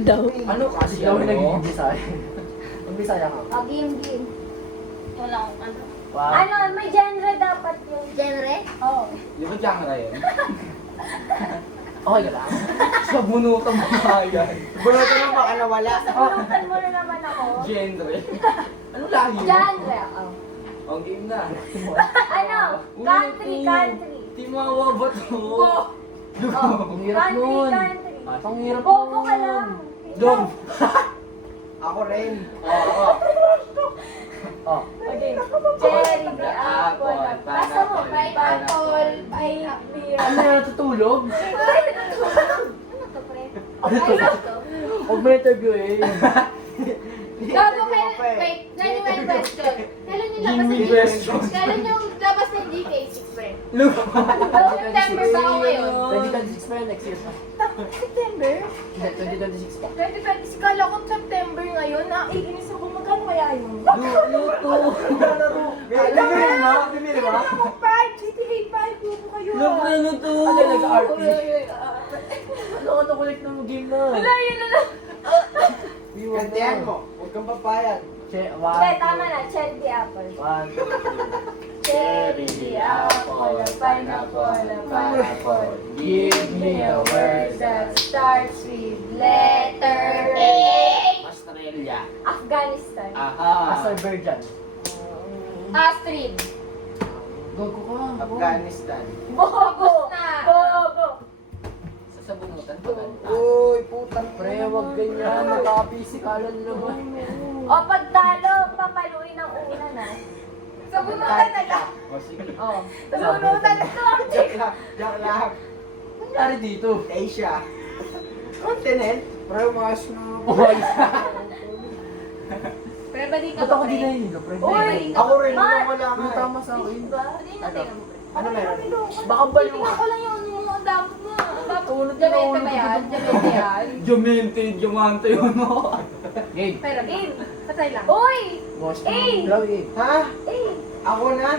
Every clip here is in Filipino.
Daw. Ano kasi Ikaw ano? naging Bisaya. Ang Bisaya ka. Game. Wala akong ano. Wow. Ano, may genre dapat yung... Genre? Oo. Di ba genre yun? Okay ka lang? Sa bunutan mo kaya. Bunutan mo baka nawala. Sabunutan mo na naman ako. Genre. Ano lahi mo? Genre, oh. Ang game na. Ano? Country. Di mawa ba to? Oh, Ang hirap nun. country. Ang hirap Bobo ka lang. Dong. Ako rin. Oo. Oh. Okay. Cherry, the apple. Basta mo, pineapple, pineapple. Ano na natutulog? Ano to, pre? Ano to? Huwag may interview eh. Gago kayo, wait, genuine question. Kailan yung labas Genuine ng question. Kailan yung labas ng GTA 6, friend? Look. September ba ako ngayon? 2026 pa yun, next year pa. September? Hindi, 2026 pa. 2020, kala ko September ngayon. Naiinis ako, magkano kaya yun? Luto! Bibili mo? Bibili mo? Ako, 5, GTA 5, luto kayo. Look na no to. Ano nag-RP? Ano ka nakulik ng game na? Wala, yun na lang. Gantihan mo. Huwag kang papayag. Hindi, tama na. Cherry the apple. 1, 2, Cherry the apple, pineapple. Give me a word that starts with letter A. Australia. Afghanistan. Aha. Azerbaijan. Astrid. Gago ka. Afghanistan. Bobo. Bobo. Sa bunutan pa ganda. Uy, putang Pre, wag ganyan. Nagkakapisikalan naman. O pag talo, papaluin ang una na. Sabunutan na lang. O sige. Oh. Sabunutan na lang. Joke lang. Joke lang. Nangyari dito? Asia. Continent. Pre, mas na. Pero ba di ka Ba't ako di nahihilo, pre? Uy! Ako rin, Mar! wala ka. Ano tama sa akin? Diba? Hindi na tayo mo. Ano meron? Baka baliw Tingnan ko lang yung ano mo, ang dami mo. Ang dami. Tulad na Jamaica ako, ba yan? Jamaica yan? Diamante, diamante yun mo. Game. Pero game. Patay lang. Uy! Watch Eh! Grabe game. Ha? Eh! Ako na?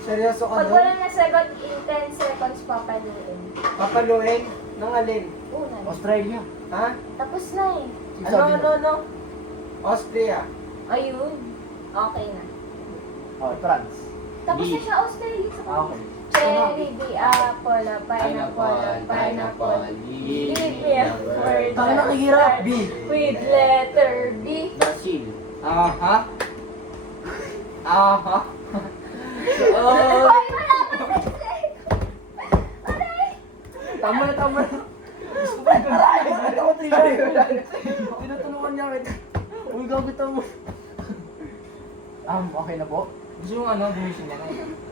Seryoso ka Pag nun? wala na second in 10 seconds, papaluin. Papaluin? Nang alin? Una. Australia. Ha? Tapos na eh. Ano? Austria. Ayun. Okay na. Oh, France. Tapos na siya Australia sa Okay. Cherry, the apple, pineapple. Give me a word Tayo that nakihirap. starts B. with letter B. Brazil. Aha. Aha. Ay, wala pa sa Aray! Tama na. Gusto ko yung gano'n. Ako tinutulungan niya kita. Uy, gago tama. Okay na po? Gusto yung ano, bumising na lang.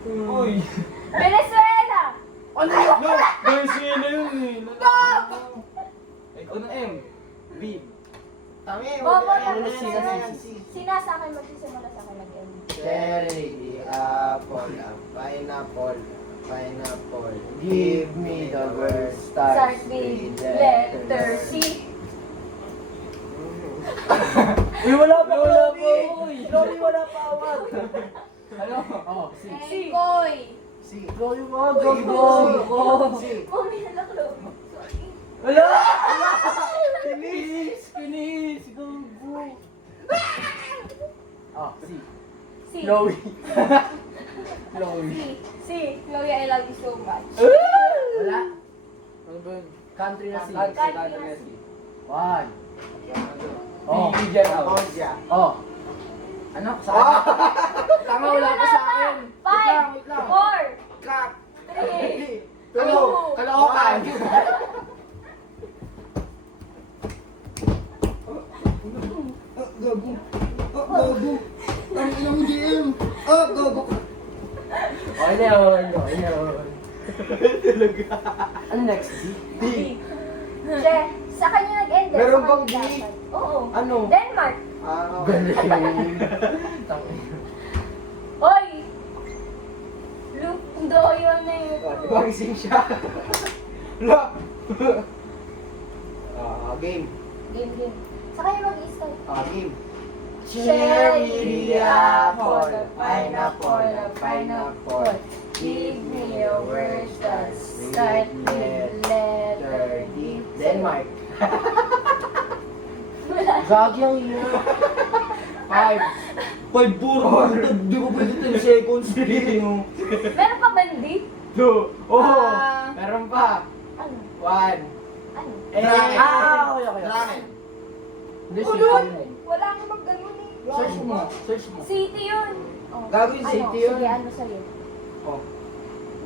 Uy. Venezuela! Ano yun? No, bumising na yun eh. Ikaw na M. B. Tami, Bobo wala lang. na siya. Sina sa akin magsisimula sa akin mag-end. Cherry, apple, pineapple. Give me the word Start with letter C. Uy, wala pa. Uy. Lori, wala pa awat. Ano? Oh, si. Koy! Si. Lori, wag. Gago. Si. Pumihalak lo. Sorry. Wala! Finish. Gago. Oh, si. C. Lori. C. Chloe, I love you so much. Wala. Ano ba yun? Country na si. Country na si. 1. Oh. Bigyan ako. Cambodia. Oh. Ano? Saan? Tama, wala pa sa akin. Wait lang. 5, 4, Cut. 3, Two. Kalokan. Gago. Gago. Ang ina mo, GM. Gago. Okay na yun. Ano next? D. Che, sa kanya nag-end. Meron Sa bang kanya D? dapat. Oo. Ano? Denmark. Galing. Oy! Lundo yun na yun. Diba gising siya? Look. Game. Game. Sa kanya mag-start. Game. Cherry, apple, pineapple. Give me a word that start with letter D. Denmark. Gagi ang iyo. 5. 5 puro. Di ko pwede 10 seconds. Meron pa ba hindi? 2. Oh! Ah. Meron pa. Ano? 1. Ano? Okay. Draken. Hindi, Oh, city yun! yun eh. Wala akong mag-ganun eh. Search mo. Search mo. City yun. Oh. Gago yung city yun. Sige, ano sa'yo? Oh.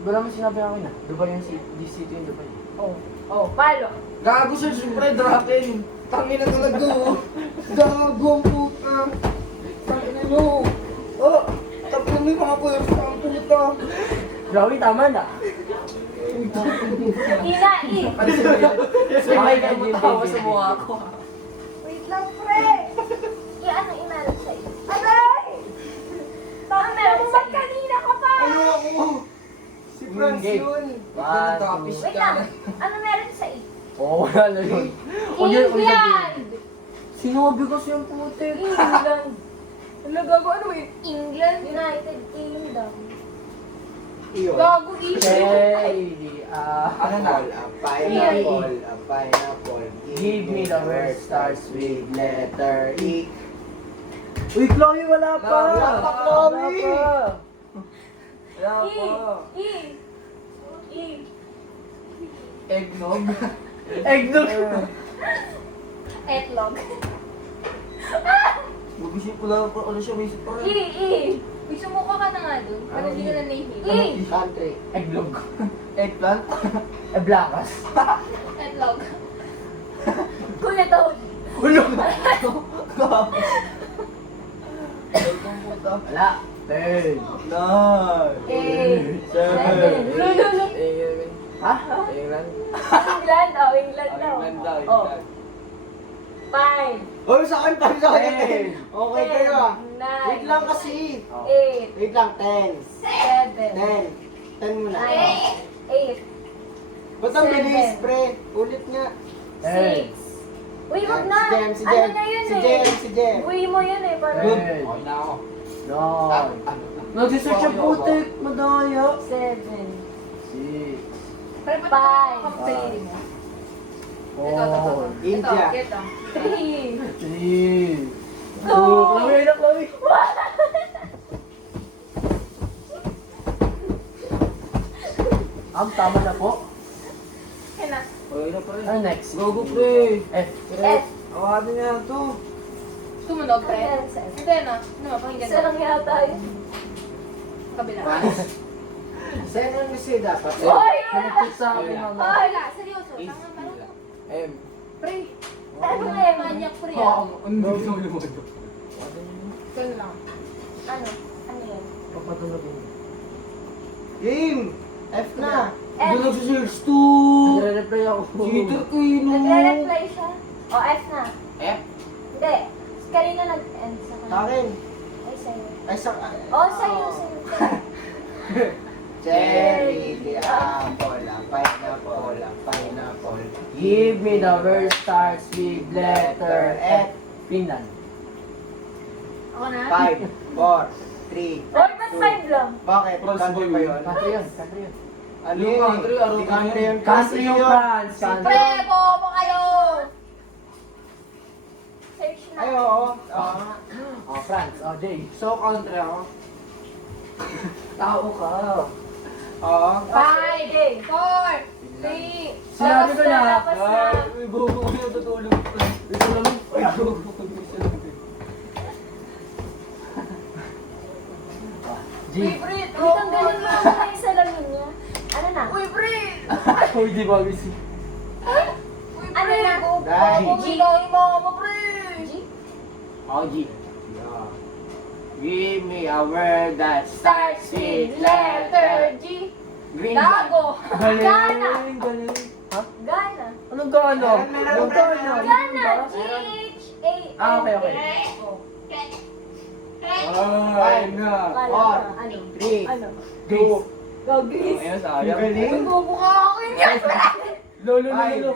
Wala mo sinabi ako na. Dubai yung city. Di city yung Dubai. Oh. Oh, palo. Gago search mo pre, Draken. Tangina talaga oh. Gago ang puta. Tangina nyo. Oh, tapos mo yung mga pwersa ang puta. Grabe, tama na. Ina, i. Okay ka mo tawa sa mukha ko. Wait lang, pre. Ano inalat sa'yo? Aray! Tama, meron sa kanina ka pa. Ano ako? Si Franz Game. yun. One, Wait lang. Ano meron sa i? Oo, wala na yun. England! Sinabi kasi yung putik. England. Ano gago? Ano yun? England? United Kingdom. Iyon. Gago, Egypt. Ano na? Pineapple, a pineapple. Give me the word starts with letter E. Uy, Chloe, wala pa! Wala pa, Chloe! Wala E. pa. E. E. Eggnog? Eggnog! Etlog. Mag-isip ko lang ano siya, may isip pa E. E. Sumuko ka na nga dun. Para hindi ka na nahihilo. E. Country. Eggnog. Eggplant? Eblakas. Etlog. Kuya Toad. Ulog! Wala. 10. 9. 8. 7. 7. Lulu. Ha? England? England. Oh, England daw. Oh. 5. Oh, sa akin pa sa akin. Ten. Okay kayo ah. 9. Wait lang kasi. 8. Wait lang, 10. 7. 10. 10 muna. 8. Ba't ang Seven. bilis, pre? Ulit nga. 6. Uy, wag na. Si Jem, si Ano Jem. na yun Si eh? Jem, si Jem. Uy mo yun eh. Parang Good. Okay na ako. No. Nag-search yung putik, madaya. 7. 6. 5. 4. India. 3. 3. Two. Chloe na, Chloe. Tama na po. Yan na. Okay na pa rin. Ano next? Go, pre. F. F. Awatin niya to. Tumunog, pre? Ayan, sir. Hindi na. Ano, pakinggan Isa lang yata yun. Kabila. Saan ang kasi dapat? Hoy! Connected sa akin ang Hoy! Wala, seryoso. Tanga, parang M. pre. Ano nga yun? Manyak, pre. Hindi ko lumunod. Ganun lang. Ano? Ano yun? Papatunogin. Game! F na. Hindi F. nag-search to. Nagre-reply ako. Cheater ko yun. Nagre-reply siya. O, F na. F? Hindi. Kanina nag-end sa Sa kanya. akin. Ay, sa'yo. Ay, sa... O, sa'yo, sa'yo. Cherry, the apple, a pineapple, a pineapple. Give me the word starts with letter F. Finland. Ako na? 5, 4, 3. Hoy, ba't 5 lang? Bakit? Country ba yun? Country yun, country yun. Ano Yung yun? country, ano Di country yun. Country yung France. Pre, Country. bobo kayo! Search na. Ay, oo. Oh, France. Oh, J. So, country ako. Tao ka. Oo. 5, 4, 3, Sinabi ko na. Tapos na. Ay, bobo ko yung tutulog. Ito lang. Ay, bobo ko. G. Uy, pre, Uy, tanggalin mo na yung salamin niya. Ano na? Uy, pre! Uy, di ba, Missy? Uy, Ano pre! na? Dahil. Kumilahin mo ako, pre! G? Oh, G. Yeah. Give me a word that Starts with letter G. Greenland. Gago! Galing, galing. Ha? Gana. Anong gano? Meron, Anong gano? Gana. G-H-A-N. Ah, okay, okay. Ay, na. Wala pa. Ano? 3, Ano? Greece. Go, Greece. Ayun, Ang sayang. galing. Bobo ka akin yan! Lolo, Five. lolo.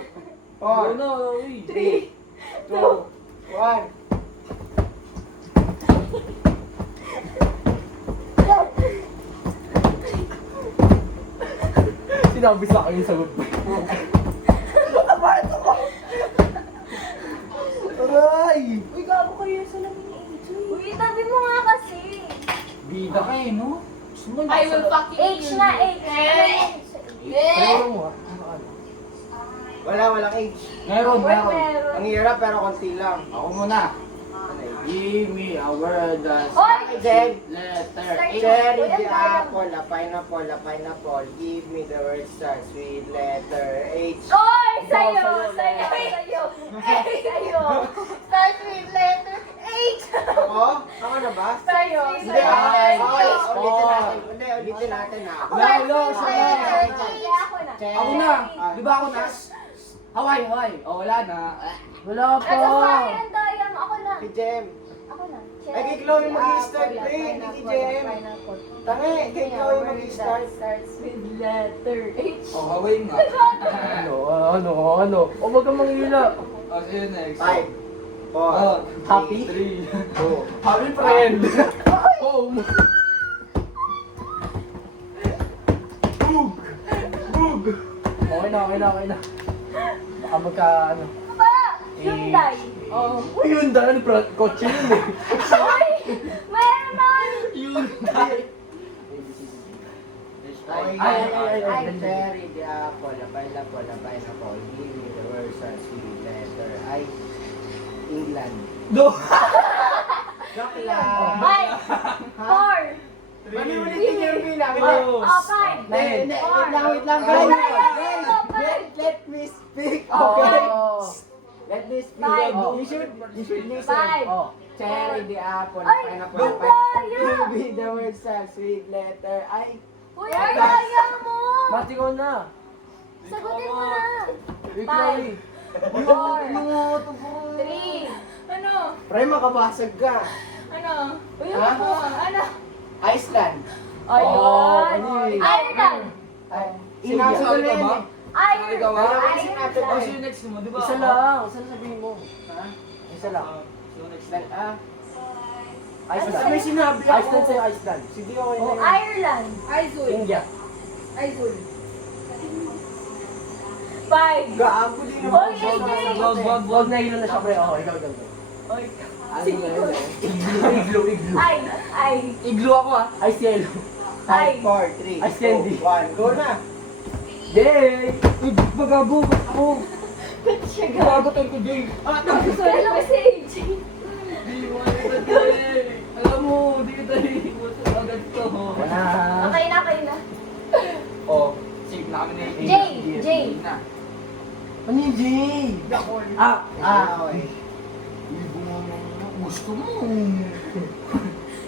4, Lolo, uy. 3, 2, 1. Sinabi sa akin yung sagot mo. Aray! Bida ka eh, no? Gusto mo I will fucking H na, H. Pero mo, ano? Walang H. Meron, meron. Ang hirap pero konti lang. Ako muna. Give me a word that's Oy! Jen, letter Start. H. cherry, the apple, a pineapple. Give me the word starts with letter H. Oy! Sa'yo! Sa'yo! Start with letter H! Ako na ba? Sa'yo! Hindi, Sa'yo! ulitin natin ha. Start Lalo, with siya letter na. H! Ako na. Ako na. Di ba ako na? Hawaii. Oh, wala na. Wala pa. Ano pa yan, Dayang? Ako na. Si Jem. Ako na. Ay, kay Chloe mag-i-start, pre. Hindi si Jem. Tangi, kay Chloe mag-i-start. Starts with letter H. Oh, Hawaii nga. Ano? O wag kang manghila. Oh, see you next. 5, 4, Oh, Happy? 3. 2, Happy friend. Home. Okay na. Baka magka, ano. Pa! Hyundai! Oh, yun dahil kotse yun eh. Oy! Mayroon nun! Hyundai. I cherry, the apple, a pineapple. Give me the word starts with letter I. England. Do. Joke lang. 5, 4, Ulitin yung bilang. Oh. 5, Wait lang, Ay, guys. ay, Let me speak, Oh. okay? Let me speak. Five. You should listen. 5. Oh. Cherry, the apple, Ay, pineapple. Daya! Give me the word starts with letter I. Uy, ay, kaya mo! Mati ko na. Sagutin mo na! Wait, Five. Chloe. 3. Ano? Pre, makabasag ka. Ano? Uy, Ha? ako. Ano? Iceland. Oh, Ayun! ano eh. Ireland! Ay, India. sinabi ko na yan eh. Ikaw ba? Wala akong sinabi ko. Oh, see you next mo, di ba? Isa lang. Isa lang sabihin mo. Ha? Isa lang. See you next Like, mo. Iceland. may sinabi ako. Iceland sa'yo, Iceland. Sige, okay na Oh, yun. Ireland! Aizul. India. Aizul. 5. Gaabo din naman. Hoy, AJ! Wag na hilo na siya, pre. Oh, ikaw. Ano ba yun? Iglo. Ay! Iglo ako ah. Ice yellow. 5, 4, 3, Ice candy. 2, 1. Go na. Yay! Uy, magago. Ba't ako? Siya Gago tayo ko, Jay. Kala ko si AJ. Di mo kita, Jay. Alam mo, di kita iiwan sa agad to. Wala. Okay na. Oh, save na kami na yung J. na. Ano yung Jay? Okay. Gusto mo.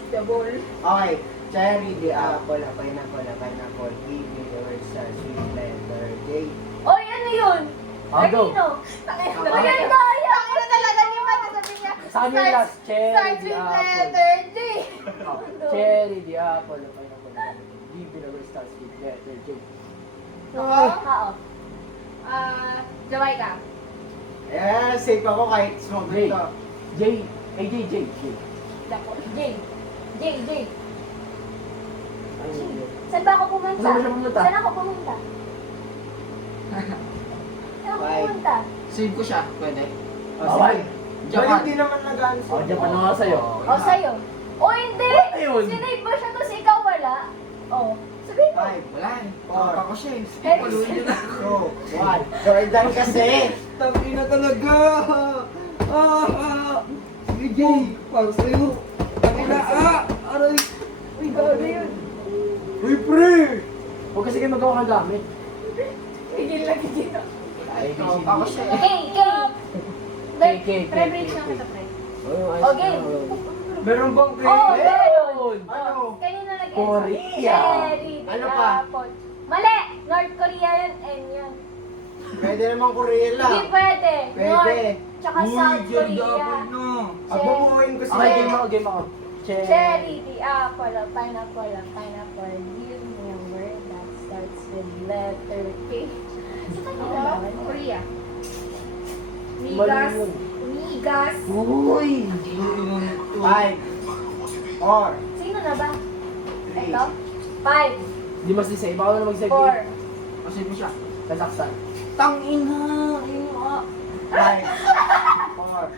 Double. Okay. Cherry, the apple, a pineapple. Give me the word starts with letter J. Oy, ano yun? Go. Kanino? Ayan, Daya! Ano talaga niya matasabi niya? Sa amin yung last. Cherry, Starts the with apple. letter D. Oh, Cherry, the apple, the pineapple. Give me the word starts with letter J. Oo. Jamaica. Yeah, safe ako kahit smoke J. dito. J. J. J. Ano yun? Saan ba ako pumunta? Saan ba siya pumunta? Saan ako pumunta? Saan ako Bye. pumunta? Save ko siya, pwede. Bawal. Japan. Hindi naman nag-answer. Oh, Japan na nga sa'yo. O, sa'yo. O, hindi! Ayun. Sinave mo siya tapos ikaw wala. O, sabihin mo. 5, Wala eh. Four. Papa ko siya eh. Sige, Hey. paluin nyo na. 2, 1. Jordan kasi. Tapi na talaga. Sige, Jay. Para sa'yo. Taki na, aray. Uy, gawin yun. Uy, pre. Huwag kasi kayo magawa kang gamit. Tigil lang dito. Papa ko siya eh. K. Pre-break na kita, pre. Okay. Meron bang pre? Oh, meron. Ano? Kanina nag Korea. Cherry, Ano pa? apple. Mali! North Korea yan, N yan. Pwede naman Korea lang. Hindi pwede. Pwede. North, tsaka South Jordan Korea. na. Abubuhin ko Okay, sila. game ako. Cherry, the apple, a pineapple. Give me a word that starts with letter K. Sa kanila naman. Korea. Mali Migas. yun. Migas. Uy. 5, 4, Sino na ba? 3, Ito? 5, Di mas isa. Iba ko na mag-save. 4, Kasi mo siya. Kazakhstan. Tangina. Ayun nga. 5, 4,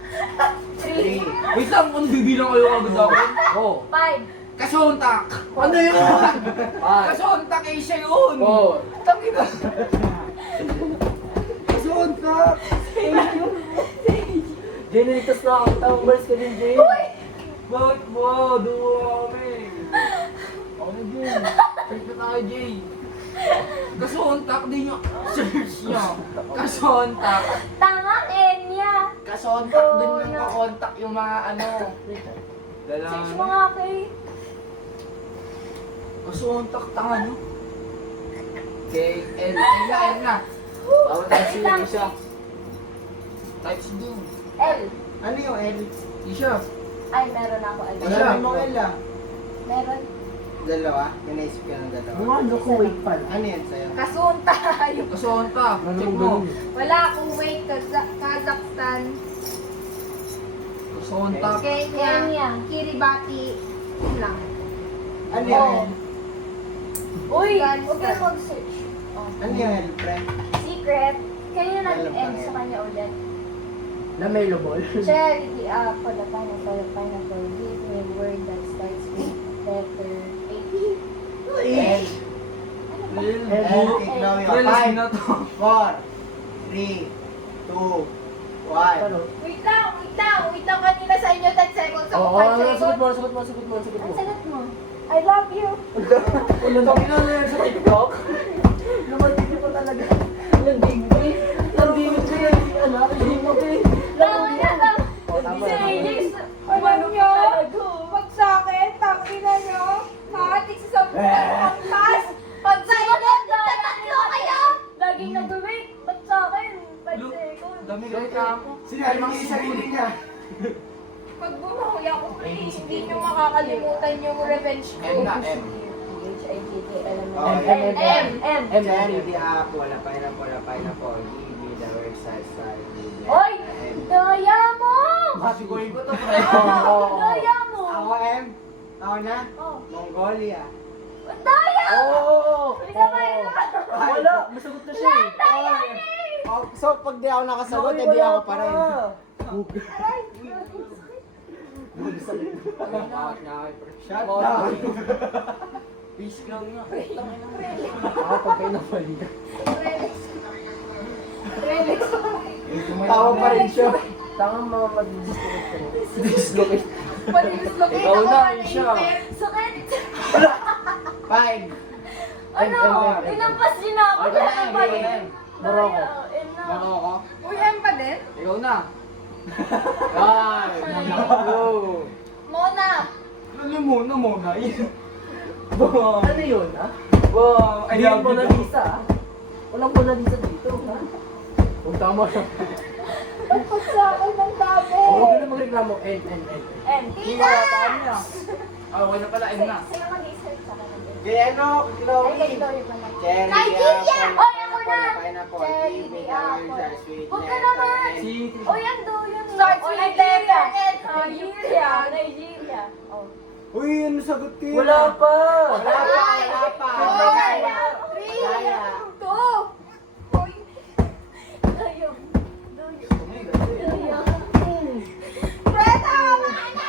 3, 3, Wait lang, kung bibilang kayo agad ako. Oh. 5, Kasontak! Ano yun? Kasontak eh siya yun! Oo. Tangin na! Kasontak! Jay, nalitas na ako. Tawang balis ka din, Jay. Bakit mo? Duwa kami! Ako na, Jay. Search na tayo, Jay! Kasontak din yung search niya! Kasontak! Tama, Enya. Kasontak dun yung kakontak yung mga ano. Search mo nga kay... Kasontak tanga nyo! Okay, N na! Ako na, Wait lang. siya. Type si Doom! L. Ano yung L? Isha! Ay, meron ako. L. Wala namang L ah. Meron. Dalawa? May naisip ka ng dalawa. Mga ano, Kuwait pala. Ano yan sa'yo? Kasunta. Kasontak! Ano Check mo mo! ganun? Wala, Kuwait, Kazakhstan, Kasontak! Kenya, Kenya. Kiribati. Yun lang. Ano Oh. yung L? Uy, Afghanistan. huwag ka mag-search. Oh. Ano yung L, pre? Secret. Kanya natin Alam M ka sa kanya ulit. Na Melobol. Cherry, the apple, the pineapple. Give me a word that starts with letter A. L. Lil! L, tignan mo Lil, yun. na to! 5, 4, 3, 2, 1. Ano? Wait lang kanina sa inyo 10 seconds. Ako Oo, 5 sagot seconds. mo, sagot mo, sagot mo, sagot Ang mo. sagot mo. I love you. Ulan ang ina na yan sa TikTok. Lumalpili pa talaga. Yung digbi. Yung digbi. Ano? Hindi mo eh. Tama na, tama. Tama. Sige, Alam nyo, pag sa akin, tangina nyo, hatik sa 10 ang taas. Pag sa inyo, tatlo kayo. Laging nag-wait. Ba't sa akin? 5 Look, seconds. dami ka mo! Sinabi mo yung sarili niya. Pag bumawi ako, hindi nyo makakalimutan yung revenge ko. M na, M! Oh, M. M. M. M. Cherry, the apple, a pineapple, give me the word size, Oy! Daya mo! Masiguin ko to, pre! Daya mo! Ako, M. Ako na? Oh. Mongolia. Daya! Oo! Isa pa, isa pa. Wala, masagot na siya eh. Daya ni! Oh, so, pag di ako nakasagot, edi ako pa rin. Bakit nga kayo, pre? Shut down. Peace lang nga! Ako pag kayo napali ka. Tawa pa rin siya. Tangang mga mag-dislocate ka rin. Dislocate. Pag-dislocate Ikaw ako na, kanina. siya. Sakit! 5. Ano? Inampas din ako. Ay, Kaya M, pa rin. M. Morocco. Ano ako? Uy, M pa din? Ikaw na! Ay! Monaco! Mona. Ano muna, muna? Ano yun, ha? Wow! Hindi yung Mona Lisa, ha? Walang Mona Lisa dito, ha? Kung tama siya. Pag sa akin ng dami. Huwag ka na magreklamo. N. M. Hindi wala tayo niya. Ah, wala pala, M na. Sino mag-research sa akin? Kaya ano, Ay, kay Chloe? Chloe pala. Cherry, Nigeria! apple, Oy, ako na! pineapple, Cherry, give me the apple. word size, sweet Huwag ka letter, naman! N. Si... O yan do, yun. Starts O, with Nigeria. letter N. Nigeria. Nigeria. Oh. Uy, ano sagot ko yun? Wala pa! Wala pa, wala pa. Four, three, Daya. 2. Uy, Dayong. Dayong. pre, tama na,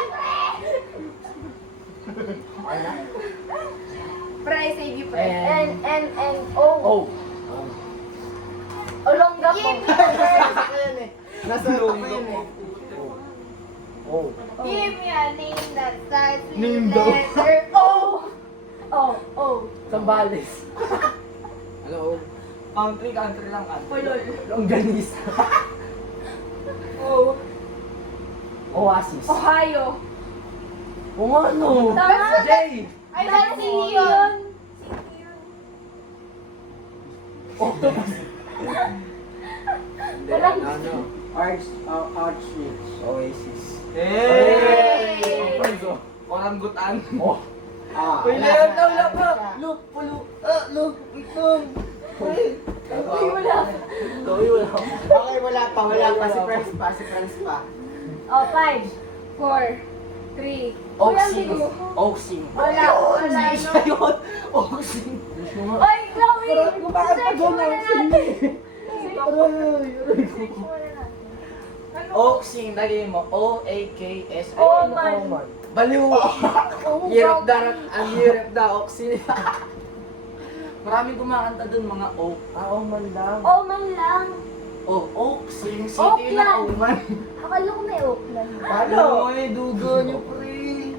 pre. I save you, pre. N. O. Oh. Olongga po. Nasa ko yun eh. Nasa ko yun eh. Oh. Give me a name that starts with Name daw. letter O. O. Sambales. Ano? Country lang. Polol. Longganisa. O. Oasis. Ohio. O nga, no? Tama. Jay! Ay, Dahil that's city yun. yun. Octopus. Walang Ano? Auschwitz. Oasis. Hey! Hey! Orangutan. Oh. Ah, Uy, wala wala pa. Look, itong. Uy, wala. Uy, wala. Okay, wala pa. Si Friends pa. O, 5. 4, 3. Oxing. Oxing. Wala. Siya yun. Oxing. Oy, Chloe! Marami ko bakit Search pagod muna na natin. Search muna natin. Oxing, lagay mo. O-A-K-S. Oman. Oman. Baliw! Hirap darat, ang hirap da, oxy. Maraming kumakanta dun, mga oak. Oo man lang. Oh, man lang. Oh, oak, sing City na Oman. Akala ko may Oakland. Paano? Ay, dugo nyo, pre.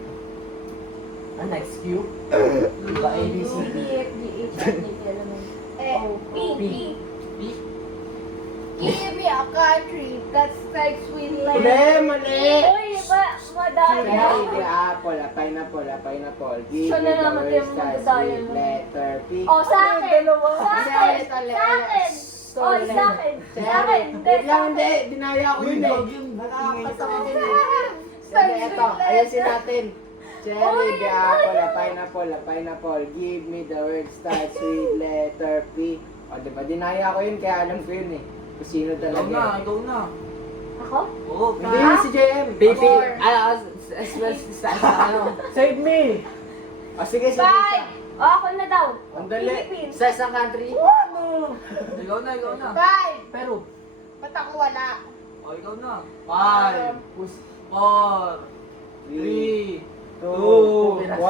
Ah, next cue. Diba ABC? D, E, F, G, H, I, J, K, L, M, N. Eh, P, P. P. Give me a country that starts with letter Mali, mali! Uy, madaya. Cherry, the apple, a pineapple, a pineapple. Give Siya me na the naman word yung starts madaya with mo. letter P. Oh, sa akin. Sa akin. Sorry, Sa akin. sorry. Oh, sa akin. Sa Cherry. akin. Wait lang, hindi. Dinaya ko yun eh. yun. Nakakasama din eh. Sige, eto. Ayusin natin. Cherry, the apple, a pineapple, a pineapple. Give me the word starts with letter P. O, diba? Dinaya ko yun, kaya alam ko yun eh. Kung sino Ikaw talaga. na, ikaw na. Ako? Oo, Hindi yun si JM. BP. Ano? Save me! O, sige, sige. Five. Oh, ako na daw. Ang dali. Philippines. Sa isang country. Ano? Ikaw na, ikaw na. Five. Pero, Ba't ako wala? O, ikaw na. 5, 4, 3, 2, 1.